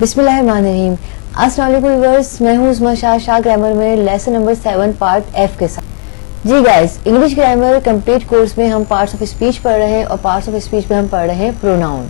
बिस्मिल्लाहिर्रहमानिर्रहीम। अस्सलाम वालेकुम व्यूअर्स, मैं हूँ उस्मा शाह ग्रामर में लेसन नंबर 7 पार्ट एफ के साथ। जी guys, English grammar complete course में हम पार्ट्स ऑफ स्पीच पढ़ रहे हैं और पार्ट्स ऑफ स्पीच में हम पढ़ रहे हैं प्रोनाउन।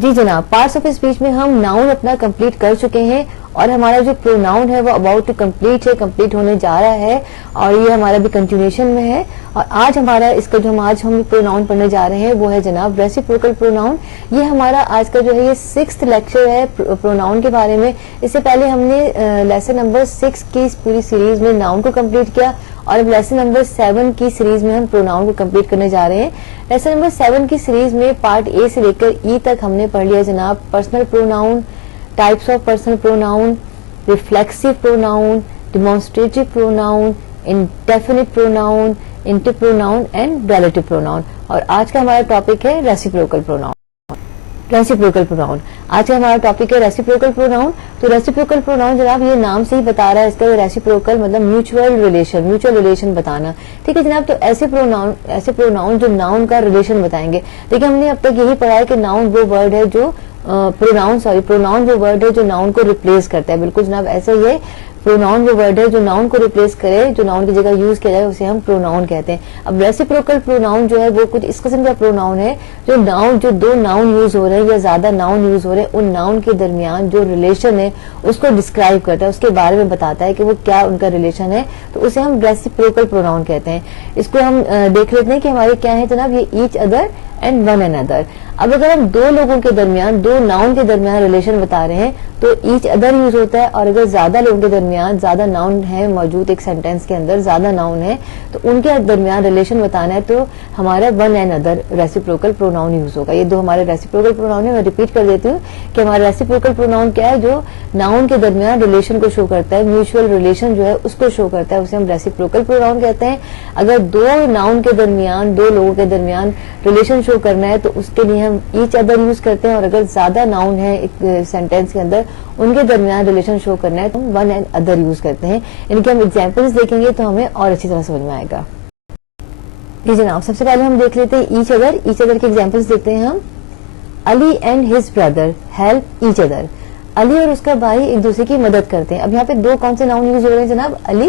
जी जनाब, पार्ट्स ऑफ स्पीच में हम नाउन अपना कंप्लीट कर चुके हैं और हमारा जो प्रोनाउन है वो अबाउट टू कंप्लीट है, कंप्लीट होने जा रहा है और ये हमारा भी कंटिन्यूएशन में है। और आज हमारा इसका जो हम प्रोनाउन पढ़ने जा रहे हैं वो है जनाब रेसिप्रोकल प्रोनाउन। ये हमारा आज का जो है ये 6th लेक्चर है प्रोनाउन के बारे में। इससे पहले हमने लेसन नंबर 6 की पूरी सीरीज में नाउन को कंप्लीट किया और अब लेसन नंबर 7 की सीरीज में हम प्रोनाउन को कंप्लीट करने जा रहे हैं। लेसन नंबर 7 की सीरीज में पार्ट ए से लेकर ई तक हमने पढ़ लिया जनाब personal pronoun, types of personal pronoun, reflexive pronoun, demonstrative pronoun, indefinite pronoun, inter pronoun and relative pronoun. और आज का हमारा टॉपिक है रेसिप्रोकल प्रोनाउन। रेसिप्रोकल प्रोनाउन आज का हमारा टॉपिक है रेसिप्रोकल प्रोनाउन। तो रेसिप्रोकल प्रोनाउन जनाब ये नाम से ही बता रहा है, इसका रेसिप्रोकल मतलब म्यूचुअल रिलेशन बताना। ठीक है जनाब, तो ऐसे प्रोनाउन जो नाउन का रिलेशन बताएंगे। देखिए हमने अब तक यही पढ़ा है कि नाउन वो वर्ड है जो प्रोनाउन वो वर्ड है जो नाउन को रिप्लेस करता है। बिल्कुल जनाब ऐसा ही है, प्रोनाउन वो वर्ड है जो नाउन को रिप्लेस करे, जो नाउन की जगह यूज किया जाए उसे हम प्रोनाउन कहते हैं। अब रेसिप्रोकल प्रोनाउन जो है वो कुछ इस किस्म का प्रोनाउन है जो दो नाउन यूज हो रहे हैं या ज्यादा नाउन यूज हो रहे हैं, उन नाउन के दरमियान जो रिलेशन है उसको डिस्क्राइब करता है, उसके बारे में बताता है कि वो क्या उनका रिलेशन है, तो उसे हम रेसिप्रोकल प्रोनाउन कहते हैं। इसको हम देख लेते हैं कि हमारे क्या है जनाब, ये each other and one another. अब अगर हम दो लोगों के दरमियान, दो नाउन के दरमियान रिलेशन बता रहे हैं तो ईच अदर यूज होता है, और अगर ज्यादा लोगों के दरमियान ज्यादा नाउन है मौजूद एक सेंटेंस के अंदर, ज्यादा नाउन है तो उनके दरमियान रिलेशन बताना है तो हमारा one and other reciprocal pronoun use होगा। ये दो हमारे रेसिप्रोकल प्रोनाउन है। मैं रिपीट कर देती हूँ कि हमारा रेसिप्रोकल प्रोनाउन क्या है, जो नाउन के दरमियान रिलेशन को शो करता है, म्यूचुअल रिलेशन जो है उसको शो करता है, उसे हम रेसिप्रोकल प्रोनाउन कहते हैं। अगर दो नाउन के दरमियान, दो लोगों के दरमियान रिलेशन शो करना है तो उसके लिए हम ईच अदर यूज करते हैं, और अगर ज्यादा नाउन है एक सेंटेंस के अंदर उनके दरमियान रिलेशन शो करना है तो हम वन एंड अदर यूज करते हैं। इनके हम एग्जांपल्स देखेंगे तो हमें और अच्छी तरह समझ में आएगा। जी जनाब, सबसे पहले हम देख लेते हैं ईच अदर। ईच अदर के एग्जांपल्स देखते हैं हम। Ali and his brother help each other. Ali और उसका भाई एक दूसरे की मदद करते हैं। अब यहाँ पे दो कौन से नाउन यूज हो रहे हैं जनाब, अली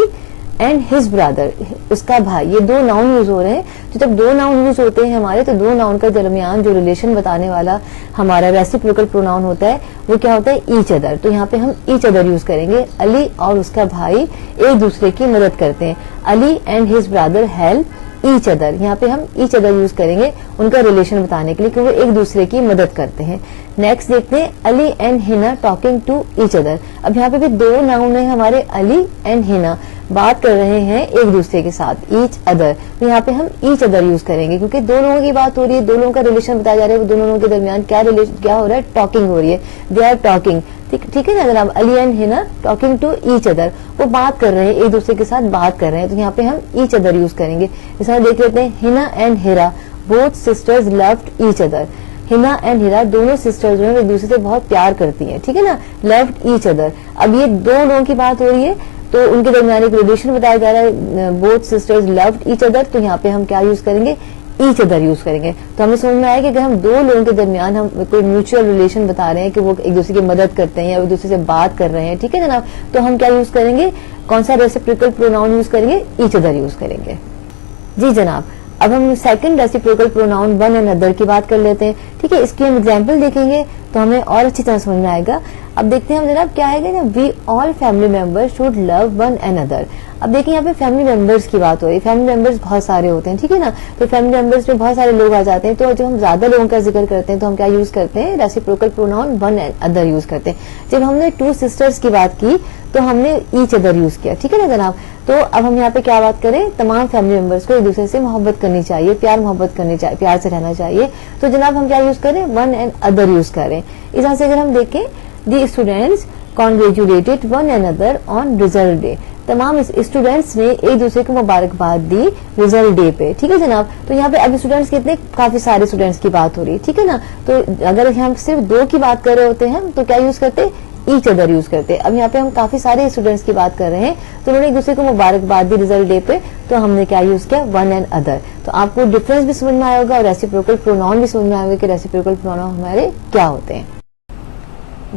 एंड हिज ब्रदर, उसका भाई, ये दो नाउन यूज हो रहे हैं। तो जब दो नाउन यूज होते हैं हमारे, तो दो नाउन के दरमियान जो रिलेशन बताने वाला हमारा रेसिप्रोकल प्रोनाउन होता है वो क्या होता है, ईच अदर। तो यहाँ पे हम ईच अदर यूज करेंगे। अली और उसका भाई एक दूसरे की मदद करते हैं। Ali and his brother help each other, यहाँ पे हम ईच अदर यूज करेंगे उनका रिलेशन बताने के लिए कि वो एक दूसरे की मदद करते हैं। नेक्स्ट देखते हैं Ali and Hina talking to each other. अब यहाँ पे भी दो नाउन है हमारे, अली एंड हिना बात कर रहे हैं एक दूसरे के साथ, ईच अदर। तो यहाँ पे हम ईच अदर यूज करेंगे क्योंकि दो लोगों की बात हो रही है, दो लोगों का रिलेशन बताया जा रहा है, वो दोनों लोगों के दरमियान क्या हो रहा है, टॉकिंग हो रही है, दे आर टॉकिंग। ठीक है ना जनाब, Ali and Hina talking to each other, वो बात कर रहे हैं एक दूसरे के साथ बात कर रहे हैं, तो यहाँ पे हम ईच अदर यूज करेंगे। इस तरह देख लेते हैं Hina and Hira both sisters loved each other. Hina and Hira दोनों सिस्टर्स जो है एक दूसरे से बहुत प्यार करती हैं, ठीक है ना, लव्ड ईच अदर। अब ये दो लोगों की बात हो रही है तो उनके दरमियान एक रिलेशन बताया जा रहा है, both sisters loved each other, तो यहाँ पे हम क्या यूज करेंगे, ईच अदर यूज करेंगे। तो हमें समझ में आया कि अगर हम दो लोगों के दरमियान हम कोई म्यूचुअल रिलेशन बता रहे हैं कि वो एक दूसरे की मदद करते हैं या एक दूसरे से बात कर रहे हैं, ठीक है जनाब, तो हम क्या यूज करेंगे, कौन सा रेसिप्रोकल प्रोनाउन यूज करेंगे, ईच अदर यूज करेंगे। जी जनाब, अब हम second reciprocal pronoun one and other की बात कर लेते हैं। ठीक है, इसकी हम एग्जाम्पल देखेंगे तो हमें और अच्छी तरह समझ में आएगा। अब देखते हैं हम जनाब क्या है ना, we all family members should love one and other. अब देखिए यहाँ पे फैमिली मेंबर्स की बात हो रही है, फैमिली मेंबर्स बहुत सारे होते हैं, ठीक है ना, तो फैमिली मेंबर्स में बहुत सारे लोग आ जाते हैं, तो जब हम ज्यादा लोगों का जिक्र करते हैं तो हम क्या यूज करते हैं, reciprocal pronoun one and other use करते हैं। जब हमने टू सिस्टर्स की बात की तो हमने ईच अदर यूज किया, ठीक है ना जनाब। तो अब हम यहाँ पे क्या बात करें, तमाम फैमिली मेंबर्स को एक दूसरे से मोहब्बत करनी चाहिए, प्यार मोहब्बत करनी चाहिए, प्यार से रहना चाहिए, तो जनाब हम क्या यूज करें, वन एंड अदर यूज करें। इस तरह से अगर हम देखें, the students congratulated one and other on result day. तमाम स्टूडेंट्स ने एक दूसरे को मुबारकबाद दी रिजल्ट डे पे, ठीक है जनाब। तो यहाँ पे अब स्टूडेंट्स कितने, काफी सारे स्टूडेंट्स की बात हो रही है, ठीक है ना। तो अगर हम सिर्फ दो की बात कर रहे होते हैं तो क्या यूज करते, ईच अदर यूज करते हैं। अब यहाँ पे हम काफी सारे स्टूडेंट्स की बात कर रहे हैं तो उन्होंने एक दूसरे को मुबारकबाद दी रिजल्ट डे पे, तो हमने क्या यूज किया, वन एंड अदर। तो आपको डिफरेंस भी समझ में आएगा और रेसिप्रोकल प्रोनाउन भी समझ में आएगा कि रेसिप्रोकल प्रोनाउन हमारे क्या होते हैं।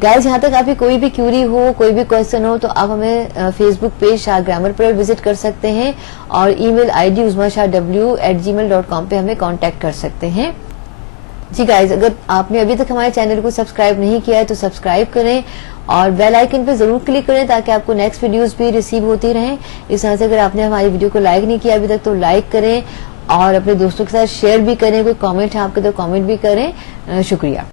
गाइस यहाँ तक आपकी कोई भी क्यूरी हो, कोई भी क्वेश्चन हो, तो आप हमें फेसबुक पेज शाह ग्रामर पर विजिट कर सकते हैं और ईमेल आईडी uzmashaw@gmail.com पे हमें कांटेक्ट कर सकते हैं। जी गाइज, अगर आपने अभी तक हमारे चैनल को सब्सक्राइब नहीं किया है तो सब्सक्राइब करें और बेल आइकन पे जरूर क्लिक करें ताकि आपको नेक्स्ट वीडियोस भी रिसीव होती रहें। इस तरह से अगर आपने हमारी वीडियो को लाइक नहीं किया अभी तक तो लाइक करें और अपने दोस्तों के साथ शेयर भी करें। कोई कमेंट है आपके तो कमेंट भी करें। शुक्रिया।